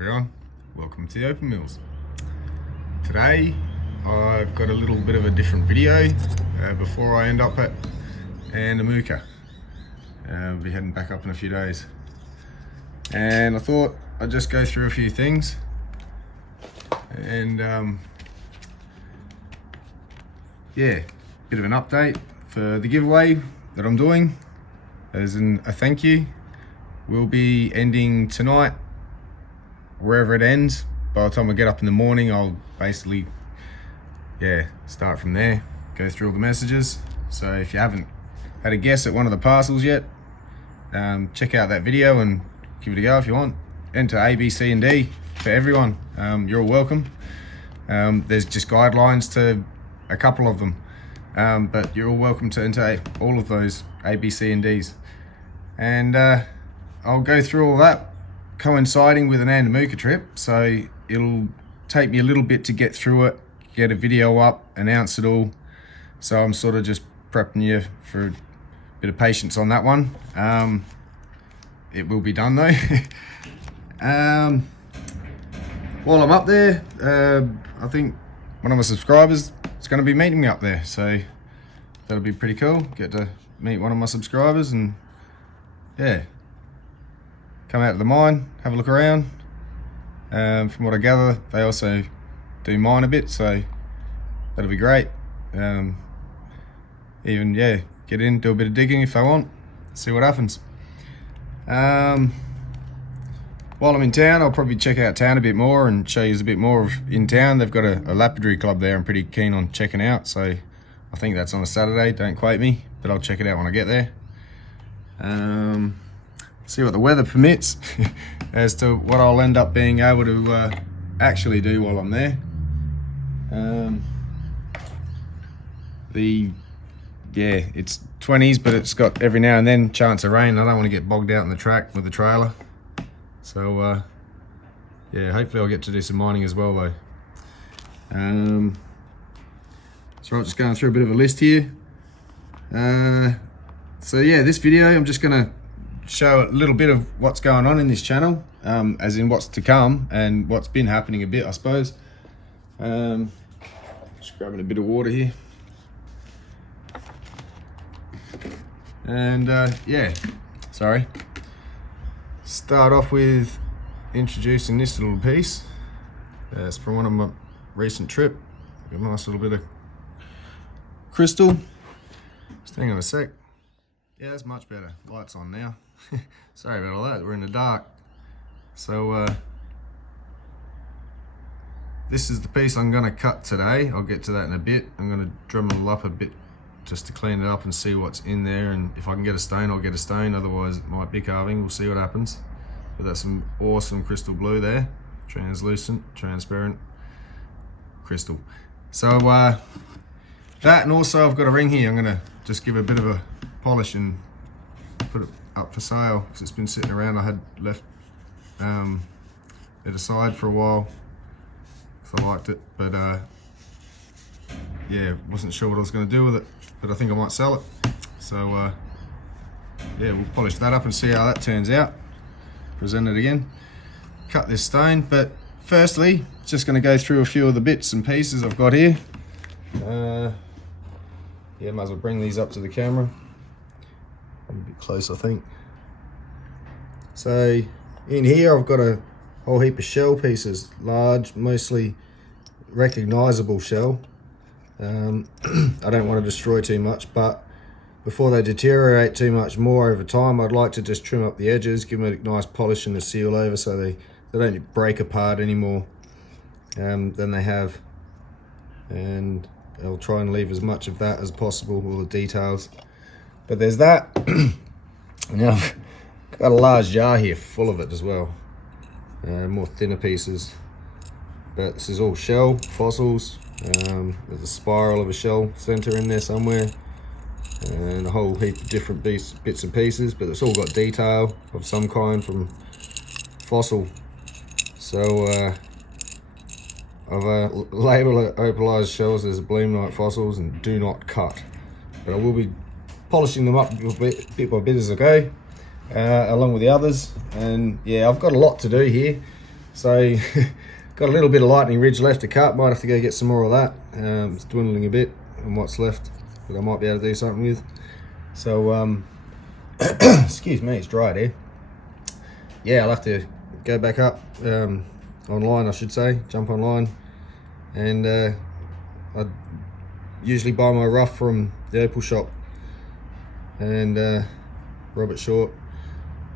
everyone, welcome to the Opal Mills. Today I've got a little bit of a different video before I end up at Andamooka. I'll be heading back up in a few days, and I thought I'd just go through a few things and yeah, bit of an update for the giveaway that I'm doing as a thank you. We'll be ending tonight wherever it ends. By the time I get up in the morning, I'll basically start from there, go through all the messages. So if you haven't had a guess at one of the parcels yet, check out that video and give it a go if you want. Enter A, B, C and D for everyone. You're all welcome. There's just guidelines to a couple of them, but you're all welcome to enter all of those A, B, C and Ds. And I'll go through all that coinciding with an Andamooka trip, so it'll take me a little bit to get through it, get a video up, announce it all. So I'm sort of just prepping you for a bit of patience on that one. It will be done though. While I'm up there, I think one of my subscribers is going to be meeting me up there, so that'll be pretty cool. Get to meet one of my subscribers and yeah, come out to the mine, have a look around. From what I gather, they also do mine a bit, so that'll be great. Even get in, do a bit of digging if they want, see what happens. While I'm in town, I'll probably check out town a bit more and show you a bit more of in town. They've got a lapidary club there I'm pretty keen on checking out, so I think that's on a Saturday, don't quote me, but I'll check it out when I get there. See what the weather permits as to what I'll end up being able to actually do while I'm there. It's 20s, but it's got every now and then chance of rain. I don't want to get bogged out in the track with the trailer, so hopefully I'll get to do some mining as well though. So I'm just going through a bit of a list here. This video I'm just gonna show a little bit of what's going on in this channel, as in what's to come and what's been happening a bit, I suppose. Just grabbing a bit of water here. And start off with introducing this little piece. It's from one of my recent trip. Got a nice little bit of crystal. Just hang on a sec. Yeah, that's much better. Light's on now. Sorry about all that, we're in the dark. So this is the piece I'm gonna cut today. I'll get to that in a bit. I'm gonna drum it all up a bit just to clean it up and see what's in there, and if I can get a stone, I'll get a stone. Otherwise it might be carving, we'll see what happens. But that's some awesome crystal blue there. Translucent, transparent crystal. So that, and also I've got a ring here. I'm gonna just give a bit of a polish and put it up for sale because it's been sitting around. I had left it aside for a while because I liked it, but wasn't sure what I was going to do with it, but I think I might sell it. So we'll polish that up and see how that turns out. Present it again, cut this stone, but firstly just going to go through a few of the bits and pieces I've got here. Might as well bring these up to the camera. A bit close, I think. So in here I've got a whole heap of shell pieces, large, mostly recognizable shell. I don't want to destroy too much, but before they deteriorate too much more over time, I'd like to just trim up the edges, give them a nice polish and a seal over so they don't break apart anymore than they have. And I'll try and leave as much of that as possible, all the details. But there's that. Now I've got a large jar here full of it as well. More thinner pieces. But this is all shell, fossils. There's a spiral of a shell center in there somewhere. And a whole heap of different bits and pieces, but it's all got detail of some kind from fossil. So I've labelled opalized shells as Bloomlight fossils and do not cut. But I will be polishing them up bit by bit as I go, along with the others. And yeah, I've got a lot to do here, So got a little bit of lightning ridge left to cut. Might have to go get some more of that. It's dwindling a bit on what's left that I might be able to do something with. So excuse me, it's dry there. Yeah, I'll have to go back up online, I should say, jump online, and I usually buy my rough from the Opal shop and Robert Short.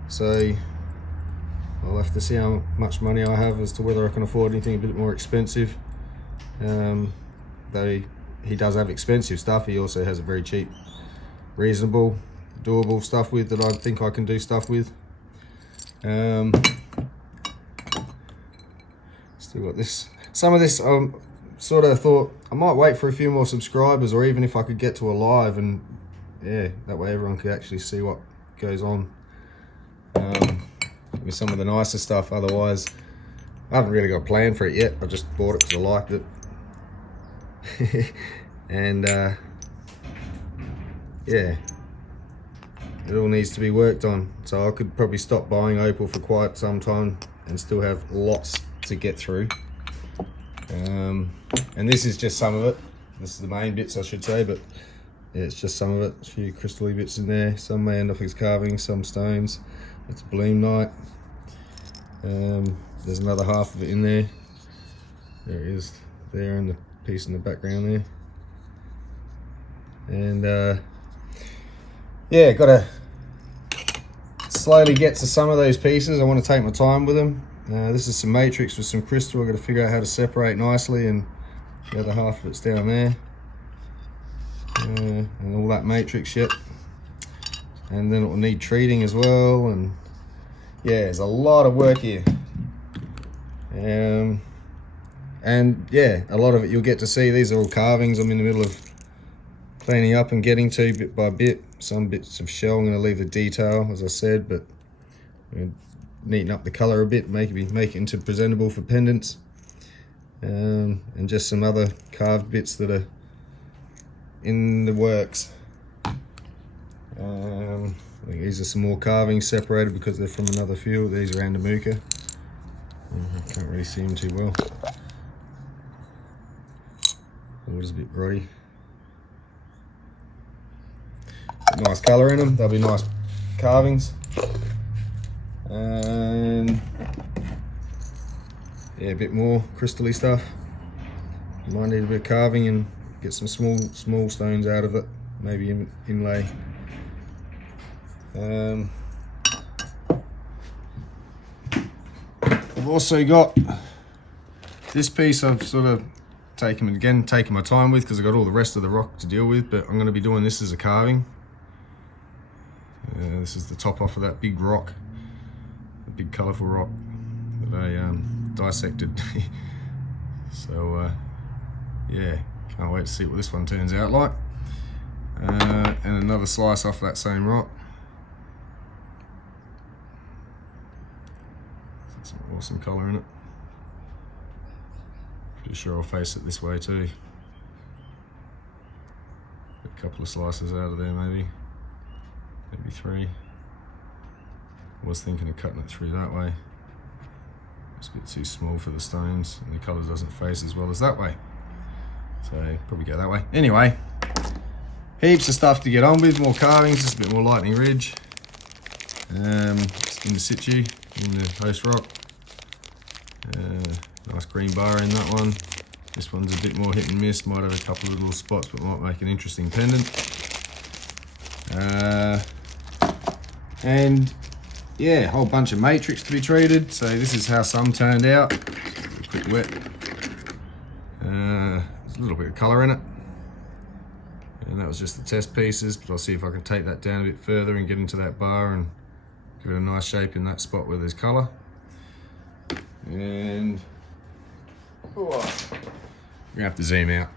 So I'll have to see how much money I have as to whether I can afford anything a bit more expensive. Though he does have expensive stuff, he also has a very cheap, reasonable, doable stuff with that I think I can do stuff with. Still got this. Some of this sort of thought I might wait for a few more subscribers, or even if I could get to a live, and yeah, that way everyone could actually see what goes on with some of the nicer stuff. Otherwise, I haven't really got a plan for it yet. I just bought it because I liked it. And yeah, it all needs to be worked on. So I could probably stop buying Opal for quite some time and still have lots to get through. And this is just some of it. This is the main bits, I should say, but yeah, it's just some of it. A few crystal-y bits in there. Some may end up as carvings, some stones. That's Bloomnight. There's another half of it in there. There it is, there, and the piece in the background there. And yeah, gotta slowly get to some of those pieces. I want to take my time with them. This is some matrix with some crystal. I've got to figure out how to separate nicely, and the other half of it's down there. And all that matrix yet. And then it will need treating as well, and yeah, there's a lot of work here. And yeah, a lot of it you'll get to see. These are all carvings I'm in the middle of cleaning up and getting to bit by bit. Some bits of shell I'm going to leave the detail, as I said, but neaten up the color a bit, make it into presentable for pendants. And just some other carved bits that are in the works. I think these are some more carvings separated because they're from another field. These are Andamooka. I can't really see them too well. The water's a bit grotty. Nice colour in them. They'll be nice carvings. And yeah, a bit more crystal-y stuff. You might need a bit of carving and get some small stones out of it. Maybe inlay. I've also got this piece I've sort of taken my time with because I've got all the rest of the rock to deal with, but I'm going to be doing this as a carving. This is the top off of that big rock, the big colourful rock that I dissected. So yeah, can't wait to see what this one turns out like. And another slice off that same rock. Some awesome colour in it. Pretty sure I'll face it this way too. A couple of slices out of there maybe 3. I was thinking of cutting it through that way. It's a bit too small for the stones, and the colour doesn't face as well as that way. So probably go that way. Anyway, heaps of stuff to get on with, more carvings, just a bit more lightning ridge. In situ, in the host rock. Nice green bar in that one. This one's a bit more hit and miss, might have a couple of little spots, but might make an interesting pendant. And yeah, a whole bunch of matrix to be treated. So this is how some turned out. A quick wet. There's a little bit of colour in it. And that was just the test pieces, but I'll see if I can take that down a bit further and get into that bar and give it a nice shape in that spot where there's colour. And we're gonna have to zoom out.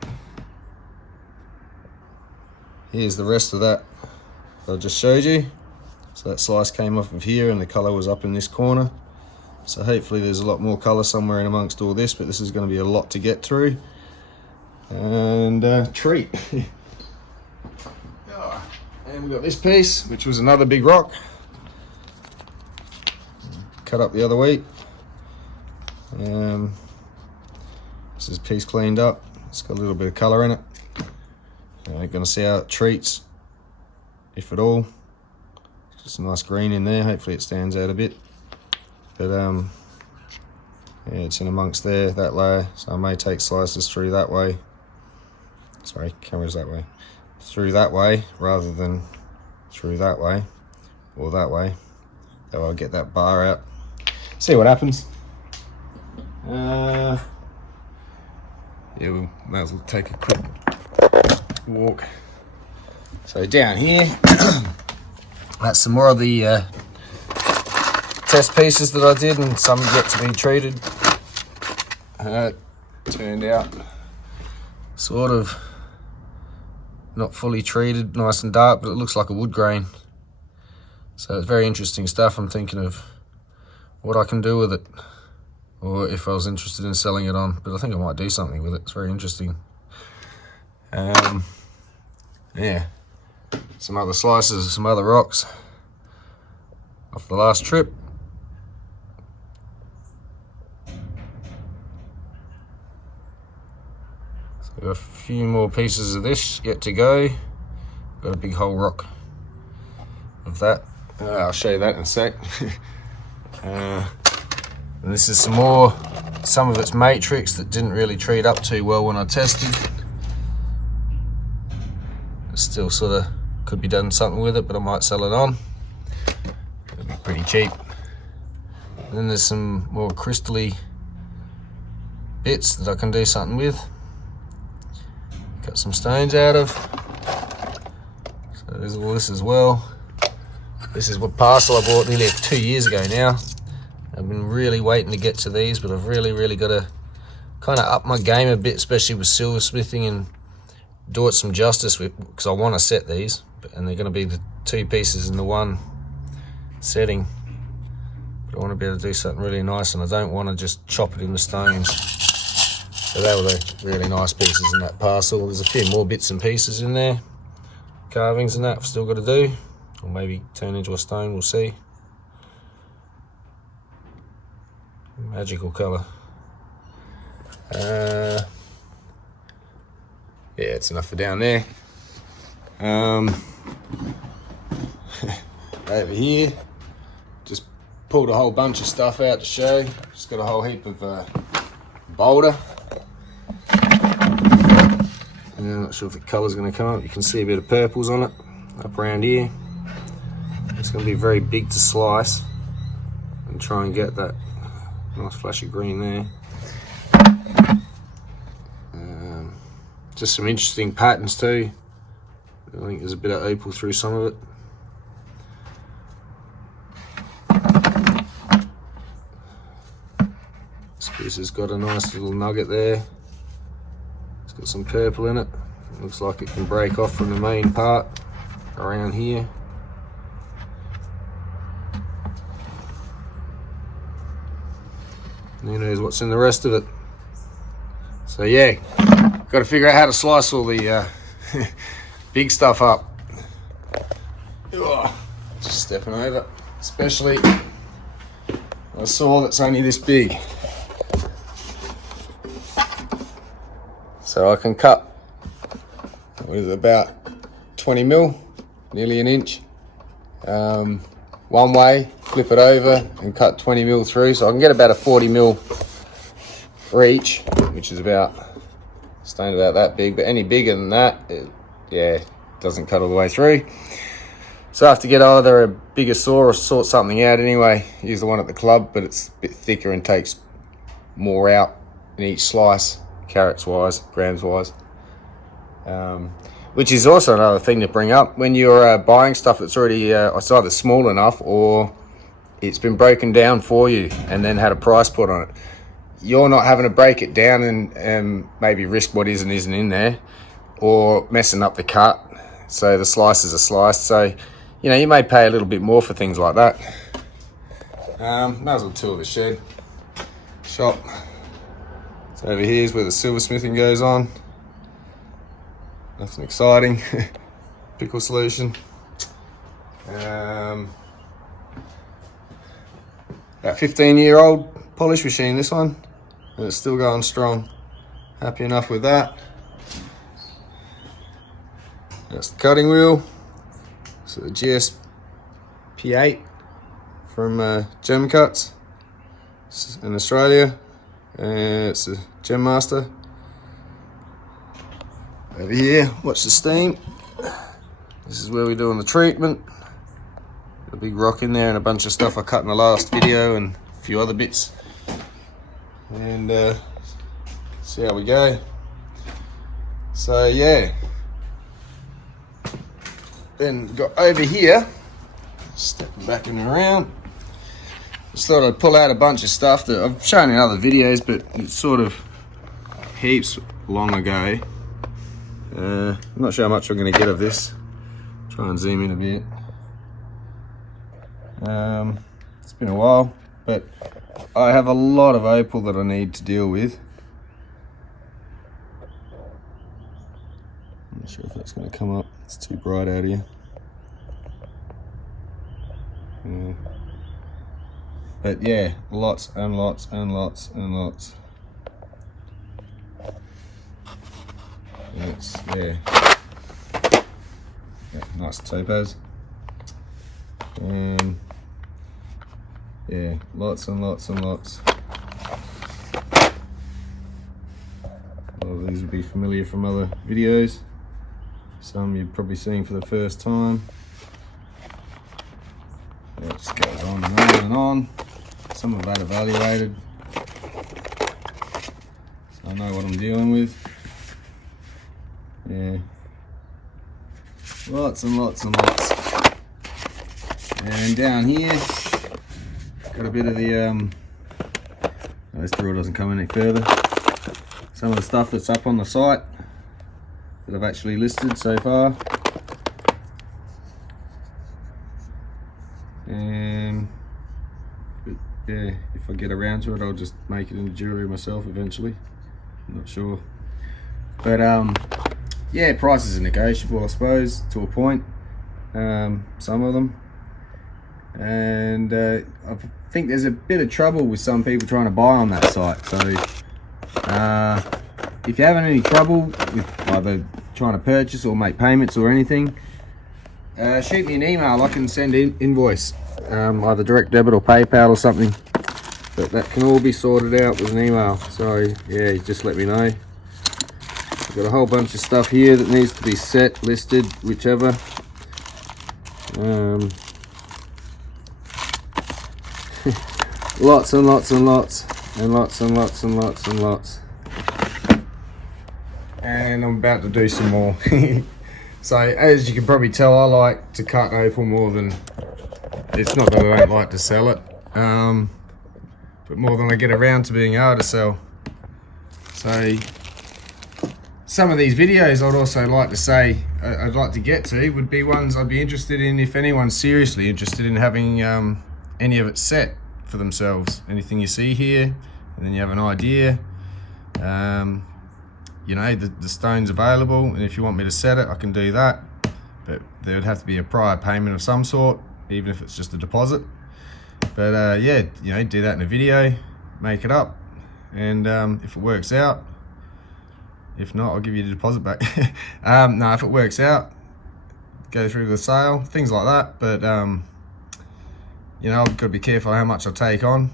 Here's the rest of that I just showed you. So that slice came off of here and the colour was up in this corner. So hopefully there's a lot more colour somewhere in amongst all this, but this is going to be a lot to get through. And treat. And we've got this piece, which was another big rock. Cut up the other week. This is a piece cleaned up. It's got a little bit of colour in it. We're going to see how it treats, if at all. Just a nice green in there. Hopefully it stands out a bit. But yeah, it's in amongst there, that layer. So I may take slices through that way. Sorry, camera's that way. Through that way rather than through that way or that way. So I'll get that bar out. See what happens. Yeah, we might as well take a quick walk. So down here, that's some more of the test pieces that I did, and some yet to be treated. Turned out sort of not fully treated, nice and dark, but it looks like a wood grain. So it's very interesting stuff. I'm thinking of what I can do with it, or if I was interested in selling it on, but I think I might do something with it. It's very interesting. Yeah, some other slices of some other rocks off the last trip. So a few more pieces of this yet to go. Got a big whole rock of that. I'll show you that in a sec. And this is some of its matrix that didn't really treat up too well when I tested. It still sort of could be done something with it, but I might sell it on. It'll be pretty cheap. And then there's some more crystally bits that I can do something with. Cut some stones out of. So there's all this as well. This is what parcel I bought nearly 2 years ago now. I've been really waiting to get to these, but I've really got to kind of up my game a bit, especially with silversmithing, and do it some justice with, because I want to set these, and they're going to be the two pieces in the one setting. But I want to be able to do something really nice, and I don't want to just chop it into stones. So they were the really nice pieces in that parcel. There's a few more bits and pieces in there, carvings and that I've still got to do, or maybe turn into a stone, we'll see. Magical colour. Yeah, it's enough for down there. Over here, just pulled a whole bunch of stuff out to show. Just got a whole heap of boulder. I'm not sure if the colour's going to come up. You can see a bit of purples on it up around here. It's going to be very big to slice and try and get that nice flash of green there. Just some interesting patterns too. I think there's a bit of opal through some of it. This piece has got a nice little nugget there. It's got some purple in it. It looks like it can break off from the main part around here. And who knows what's in the rest of it. So yeah, got to figure out how to slice all the big stuff up. Just stepping over, especially a saw that's only this big. So I can cut with about 20 mil, nearly an inch, one way, flip it over and cut 20 mil through. So I can get about a 40 mil for each, which is about, staying about that big, but any bigger than that, it doesn't cut all the way through. So I have to get either a bigger saw or sort something out anyway. Use the one at the club, but it's a bit thicker and takes more out in each slice, carats wise, grams wise. Which is also another thing to bring up when you're buying stuff that's already it's either small enough or it's been broken down for you and then had a price put on it. You're not having to break it down and maybe risk what is and isn't in there, or messing up the cut. So the slices are sliced. So, you know, you may pay a little bit more for things like that. Might as well tour the shed shop. So over here is where the silversmithing goes on. Nothing exciting. Pickle solution. About 15-year-old polish machine, this one, and it's still going strong. Happy enough with that. That's the cutting wheel. So the GSP8 from Gem Cuts in Australia, and it's a Gem Master. Over here, watch the steam. This is where we're doing the treatment. A big rock in there and a bunch of stuff I cut in the last video and a few other bits. And see how we go. So yeah. Then got over here, stepping back and around. Just thought I'd pull out a bunch of stuff that I've shown in other videos, but it's sort of heaps long ago. I'm not sure how much I'm going to get of this. Try and zoom in a bit. It's been a while, but I have a lot of opal that I need to deal with. I'm not sure if that's going to come up. It's too bright out here. But yeah, lots and lots and lots and lots. It's yeah, nice topaz. And yeah, lots and lots and lots. A lot of these will be familiar from other videos. Some you've probably seen for the first time. It just goes on and on and on. Some I've had evaluated, so I know what I'm dealing with. Yeah, lots and lots and lots. And down here, got a bit of the this drill doesn't come any further. Some of the stuff that's up on the site that I've actually listed so far. And yeah, if I get around to it, I'll just make it into jewellery myself eventually. I'm not sure. But yeah, prices are negotiable, I suppose, to a point. Some of them. And I think there's a bit of trouble with some people trying to buy on that site. So if you're having any trouble with either trying to purchase or make payments or anything, shoot me an email. I can send in invoice, either direct debit or PayPal or something. But that can all be sorted out with an email. So yeah, just let me know. I've got a whole bunch of stuff here that needs to be set, listed, whichever. Lots and lots and lots and lots and lots and lots and lots. And I'm about to do some more. So as you can probably tell, I like to cut opal more than, it's not that I don't like to sell it, but more than I get around to being able to sell. So some of these videos I'd also like to say, I'd like to get to, would be ones I'd be interested in if anyone's seriously interested in having any of it set for themselves. Anything you see here, and then you have an idea. You know, the stone's available, and if you want me to set it, I can do that. But there would have to be a prior payment of some sort, even if it's just a deposit. But yeah, you know, do that in a video, make it up, and if it works out, if not, I'll give you the deposit back. No, if it works out, go through the sale, things like that. But you know, I've got to be careful how much I take on,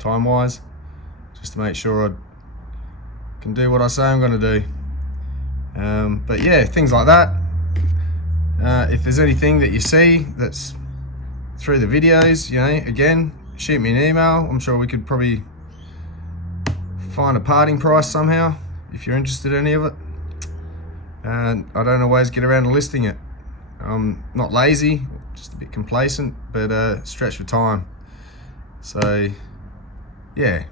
time-wise, just to make sure I can do what I say I'm going to do. But yeah, things like that. If there's anything that you see that's through the videos, you know, again, shoot me an email. I'm sure we could probably find a parting price somehow if you're interested in any of it. And I don't always get around to listing it. I'm not lazy, just a bit complacent, but stretched for time. So yeah,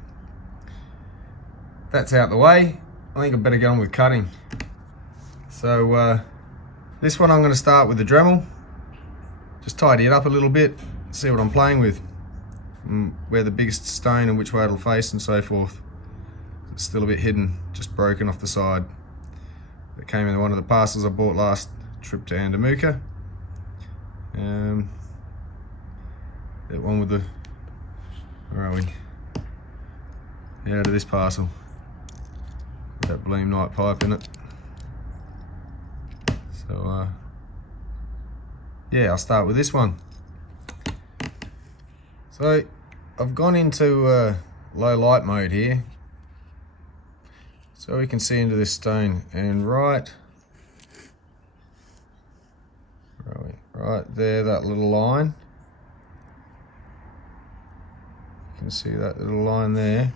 that's out the way. I think I better go on with cutting. So this one I'm going to start with the Dremel, just tidy it up a little bit, see what I'm playing with, and where the biggest stone and which way it'll face and so forth. It's still a bit hidden, just broken off the side. It came in one of the parcels I bought last trip to Andamooka. That one with the Where are we? Out of this parcel. That Bleem night pipe in it. So yeah, I'll start with this one. So I've gone into low light mode here, so we can see into this stone, and right there, that little line, you can see that little line there.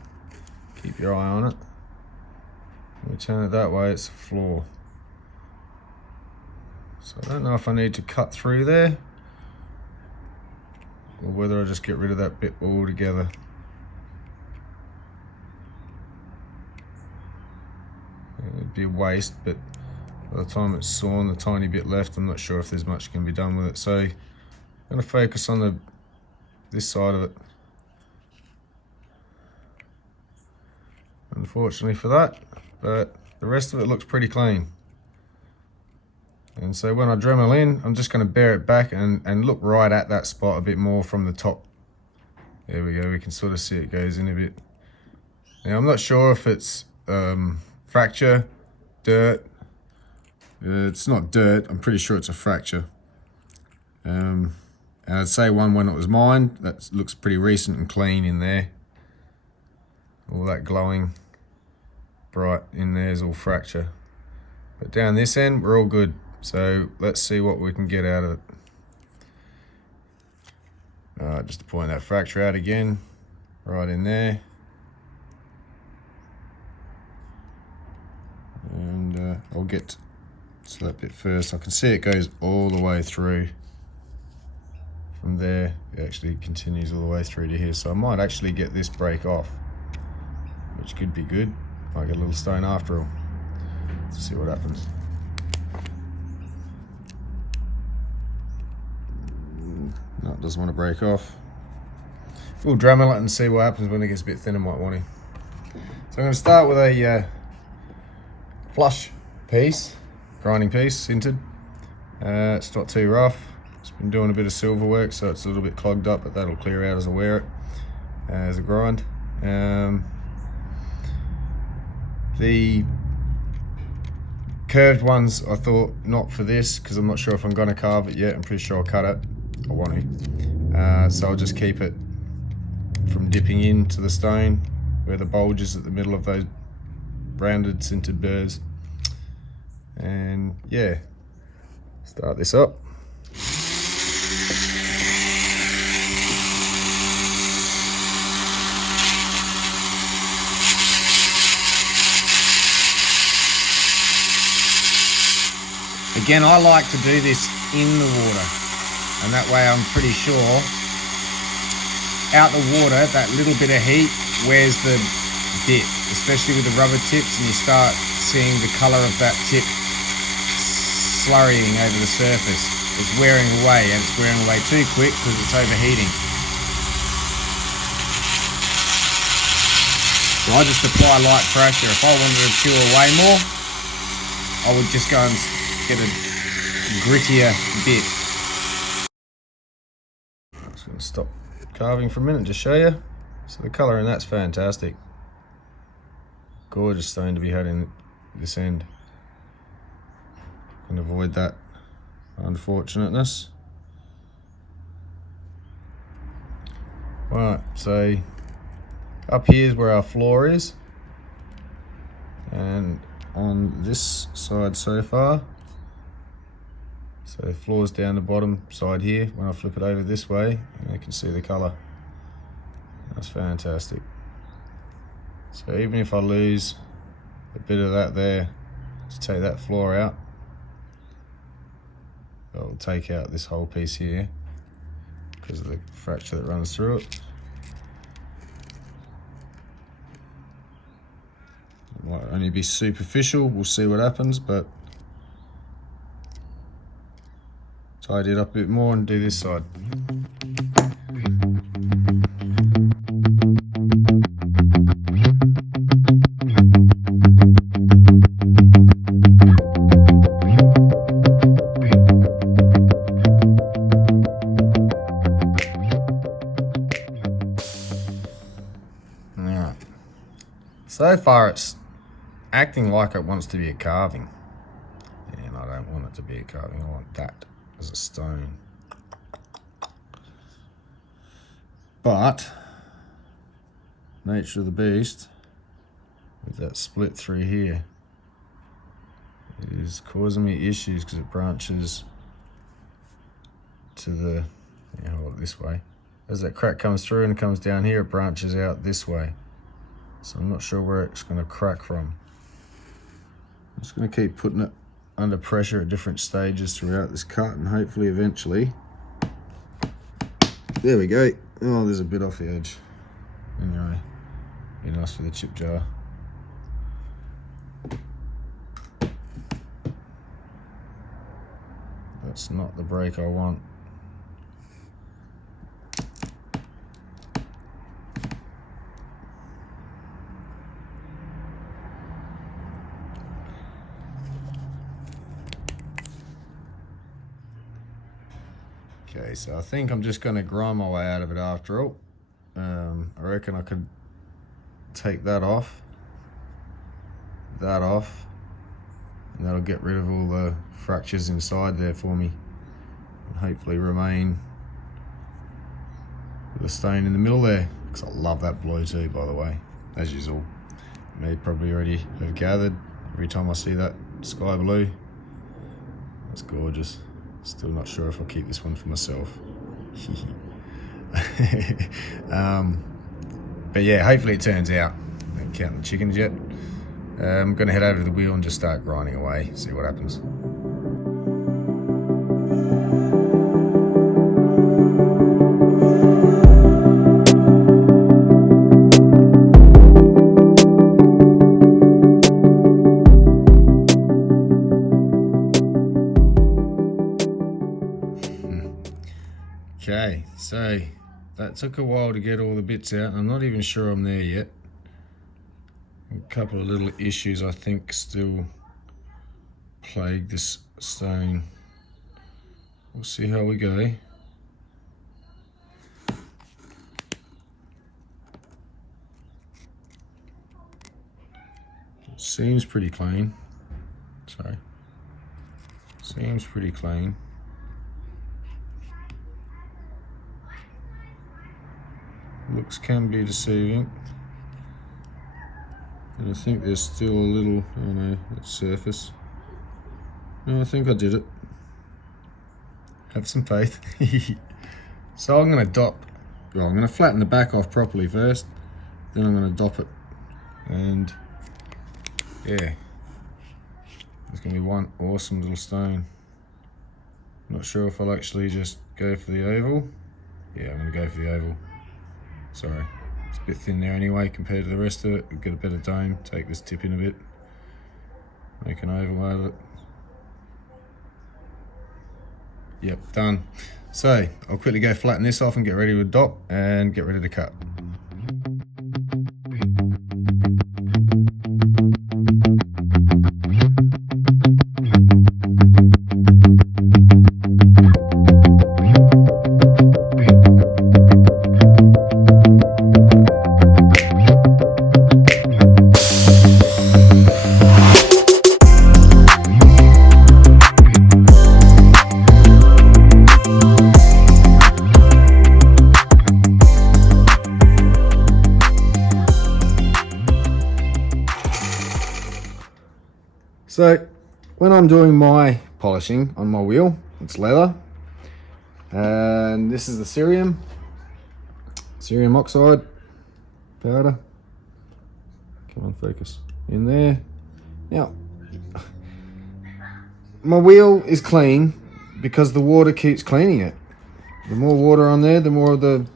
Keep your eye on it. When we turn it that way, it's the floor. So I don't know if I need to cut through there or whether I just get rid of that bit altogether. It'd be a waste, but by the time it's sawn, the tiny bit left, I'm not sure if there's much can be done with it. So I'm going to focus on this side of it. Unfortunately for that, but the rest of it looks pretty clean. And so when I Dremel in, I'm just going to bear it back and look right at that spot a bit more from the top. There we go, we can sort of see it goes in a bit. Now I'm not sure if it's fracture, dirt. It's not dirt, I'm pretty sure it's a fracture. And I'd say one when it was mined, that looks pretty recent and clean in there. All that glowing bright in there is all fracture. But down this end, we're all good. So let's see what we can get out of it. Just to point that fracture out again, right in there. And I'll get to that bit first. I can see it goes all the way through. From there, it actually continues all the way through to here. So I might actually get this break off, which could be good. Might get a little stone after all. Let's see what happens. No, it doesn't want to break off. We'll Dremel it and see what happens when it gets a bit thinner, might want to. So I'm going to start with a flush piece, grinding piece, sintered. It's not too rough. It's been doing a bit of silver work, so it's a little bit clogged up, but that'll clear out as I wear it, as a grind. The curved ones, I thought not for this, because I'm not sure if I'm going to carve it yet. I'm pretty sure I'll cut it. I want to. So I'll just keep it from dipping into the stone where the bulge is at the middle of those rounded sintered burrs. And yeah, start this up. Again, I like to do this in the water, and that way I'm pretty sure out the water that little bit of heat wears the dip, especially with the rubber tips, and you start seeing the colour of that tip slurrying over the surface. It's wearing away, and it's wearing away too quick because it's overheating. So I just apply light pressure. If I wanted to peel away more, I would just go and get a grittier bit. I'm just going to stop carving for a minute to show you. So the colour in that's fantastic. Gorgeous stone to be had in this end. And avoid that unfortunateness. Right, so up here is where our floor is, and on this side so far, so the floor's down the bottom side here. When I flip it over this way, you can see the colour. That's fantastic. So even if I lose a bit of that there to take that floor out, I'll take out this whole piece here because of the fracture that runs through it. It might only be superficial, we'll see what happens, but tidy it up a bit more and do this side. So far it's acting like it wants to be a carving. And I don't want it to be a carving, I want that as a stone. But, nature of the beast, with that split through here, it is causing me issues because it branches to the, hold it this way. As that crack comes through and comes down here, it branches out this way. So I'm not sure where it's going to crack from. I'm just going to keep putting it under pressure at different stages throughout this cut, and hopefully eventually, there we go. Oh, there's a bit off the edge. Anyway, be nice for the chip jar. That's not the break I want. Okay, so I think I'm just going to grind my way out of it after all. I reckon I could take that off, and that'll get rid of all the fractures inside there for me, and hopefully remain with a stain in the middle there, because I love that blue too, by the way, as usual. You may probably already have gathered, every time I see that sky blue, that's gorgeous. Still not sure if I'll keep this one for myself. But yeah, hopefully it turns out. I haven't counted the chickens yet. I'm going to head over to the wheel and just start grinding away, see what happens. Okay, so that took a while to get all the bits out. I'm not even sure I'm there yet. A couple of little issues I think still plague this stone. We'll see how we go. It seems pretty clean. Sorry. Seems pretty clean. Looks can be deceiving. And I think there's still a little, oh no, that's surface. No, I think I did it. Have some faith. So I'm going to dop, well, I'm going to flatten the back off properly first, then I'm going to dop it. And yeah, there's going to be one awesome little stone. Not sure if I'll actually just go for the oval. Yeah, I'm going to go for the oval. Sorry, it's a bit thin there anyway compared to the rest of it. We'll get a better dome, take this tip in a bit, make an oval out of it. Yep, done. So I'll quickly go flatten this off and get ready with dop and get ready to cut. So when I'm doing my polishing on my wheel, it's leather, and this is the cerium oxide powder. Come on, focus in there. Now, my wheel is clean because the water keeps cleaning it. The more water on there, the more of the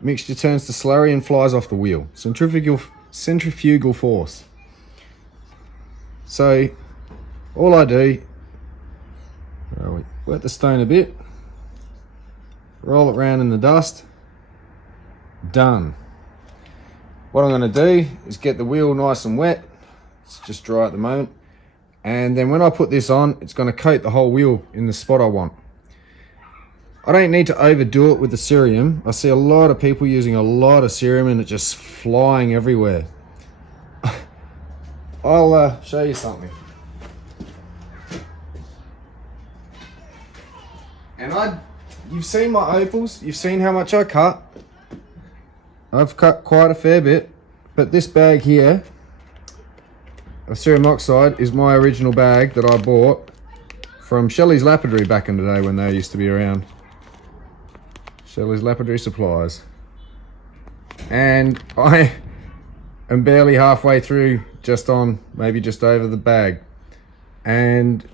mixture turns to slurry and flies off the wheel. Centrifugal force. So all I do, wet the stone a bit, roll it around in the dust, done. What I'm going to do is get the wheel nice and wet. It's just dry at the moment. And then when I put this on, it's going to coat the whole wheel in the spot I want. I don't need to overdo it with the cerium. I see a lot of people using a lot of cerium and it just flying everywhere. I'll show you something. And you've seen my opals, you've seen how much I cut. I've cut quite a fair bit, but this bag here of cerium oxide is my original bag that I bought from Shelley's Lapidary back in the day when they used to be around. Shelley's Lapidary Supplies. And I am barely halfway through, maybe just over the bag. And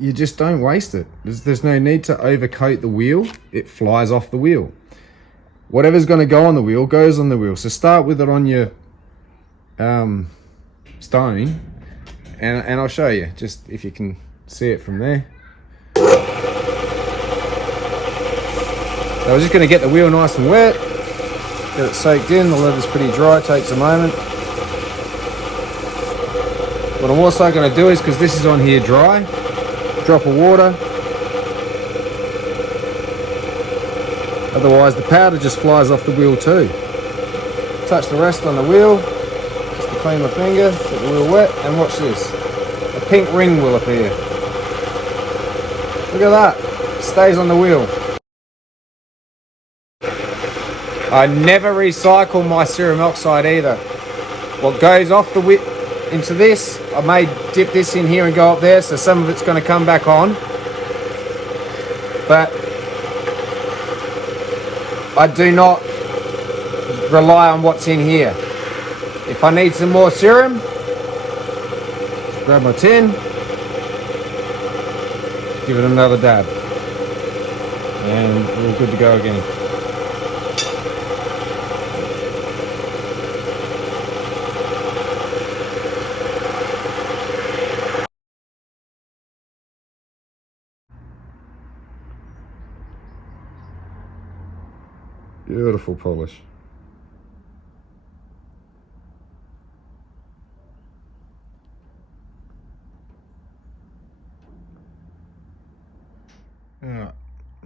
you just don't waste it. There's no need to overcoat the wheel. It flies off the wheel. Whatever's going to go on the wheel goes on the wheel. So start with it on your stone, and I'll show you, just if you can see it from there. So I was just going to get the wheel nice and wet, get it soaked in. The leather's pretty dry, it takes a moment. What I'm also going to do is, because this is on here dry, drop of water. Otherwise the powder just flies off the wheel too. Touch the rest on the wheel, just to clean my finger, get the wheel wet, and watch this. A pink ring will appear. Look at that, it stays on the wheel. I never recycle my cerium oxide either. What goes off the wheel into this, I may dip this in here and go up there, so some of it's going to come back on. But I do not rely on what's in here. If I need some more cerium, grab my tin, give it another dab, and we're good to go again. Beautiful polish. Alright,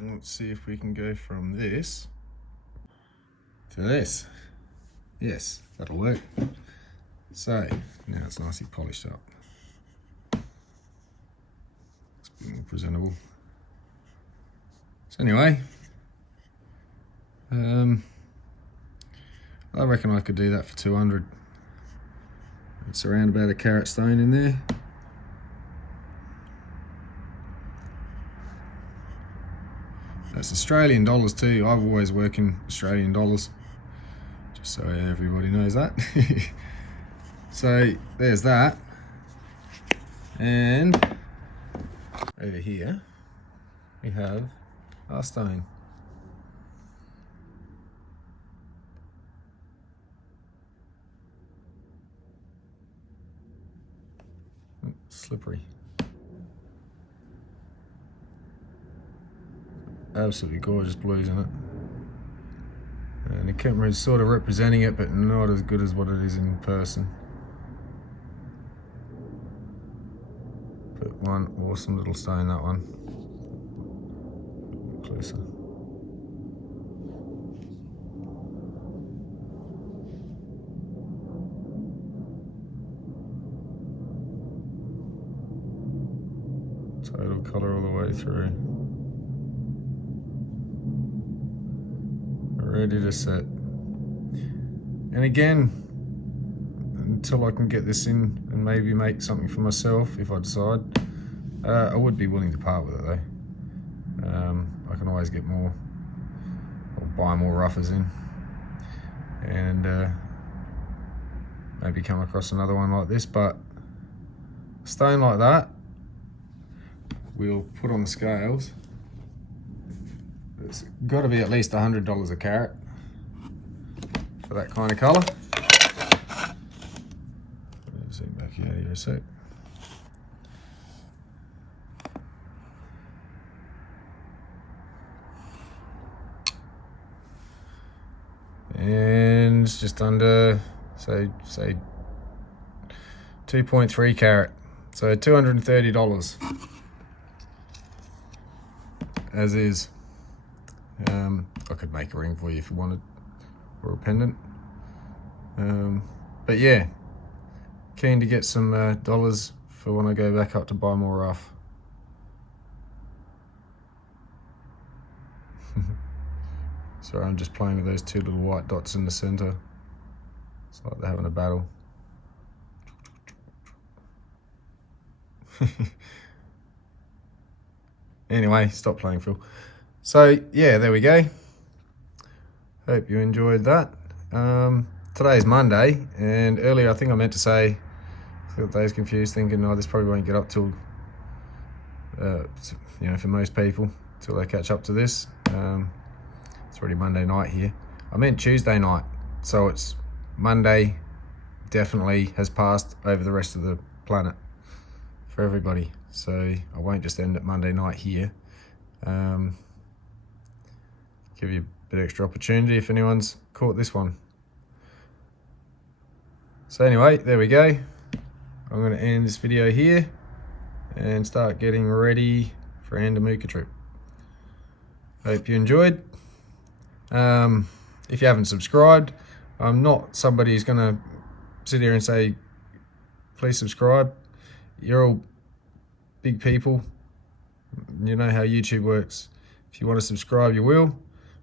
let's see if we can go from this to this. Yes, that'll work. So, now it's nicely polished up. It's a bit more presentable. So anyway, I reckon I could do that for 200. It's around about a carat stone in there. That's Australian dollars too. I've always worked in Australian dollars, just so everybody knows that. So there's that. And over here we have our stone. Slippery. Absolutely gorgeous blues in it. And the camera is sort of representing it, but not as good as what it is in person. But one awesome little stone, that one. Closer. Total colour all the way through. Ready to set. And again, until I can get this in and maybe make something for myself, if I decide, I would be willing to part with it though. I can always get more, or buy more roughers in, and maybe come across another one like this. But a stone like that, we'll put on the scales. It's got to be at least $100 a carat for that kind of colour. Zoom back out here a sec. And it's just under, say 2.3 carat, so $230 as is. I could make a ring for you if you wanted, or a pendant. But yeah, keen to get some dollars for when I go back up to buy more rough. Sorry, I'm just playing with those two little white dots in the center. It's like they're having a battle. Anyway, stop playing, Phil. So yeah, there we go. Hope you enjoyed that. Today is Monday, and earlier I think I meant to say, I got days confused thinking, oh, this probably won't get up till, you know, for most people, till they catch up to this. It's already Monday night here. I meant Tuesday night, so it's Monday definitely has passed over the rest of the planet for everybody. So I won't just end at Monday night here. Give you a bit extra opportunity if anyone's caught this one. So anyway, there we go. I'm going to end this video here and start getting ready for Andamooka trip. Hope you enjoyed. If you haven't subscribed, I'm not somebody who's going to sit here and say, please subscribe. You're all big people. You know how YouTube works. If you want to subscribe, you will.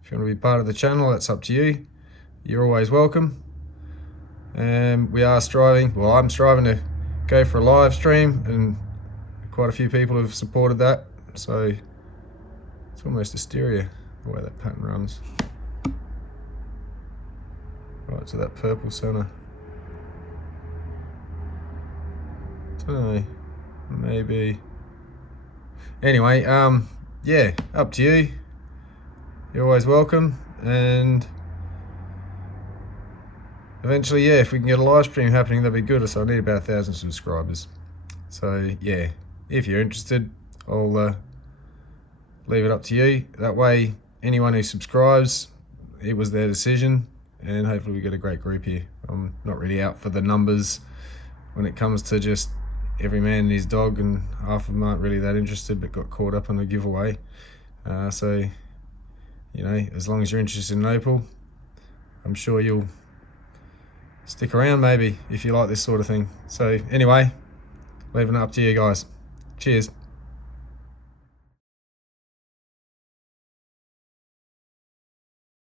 If you want to be part of the channel, that's up to you. You're always welcome. And we are striving, well, I'm striving to go for a live stream, and quite a few people have supported that. So it's almost hysteria the way that pattern runs. Right to that purple center. Don't know, maybe. Anyway, yeah, up to you. You're always welcome, and eventually, yeah, if we can get a live stream happening, that'd be good. So I need about 1,000 subscribers. So yeah, if you're interested, I'll leave it up to you. That way, anyone who subscribes, it was their decision, and hopefully we get a great group here. I'm not really out for the numbers when it comes to just every man and his dog, and half of them aren't really that interested but got caught up on the giveaway. So, you know, as long as you're interested in Opal, I'm sure you'll stick around maybe if you like this sort of thing. So anyway, leaving it up to you guys. Cheers.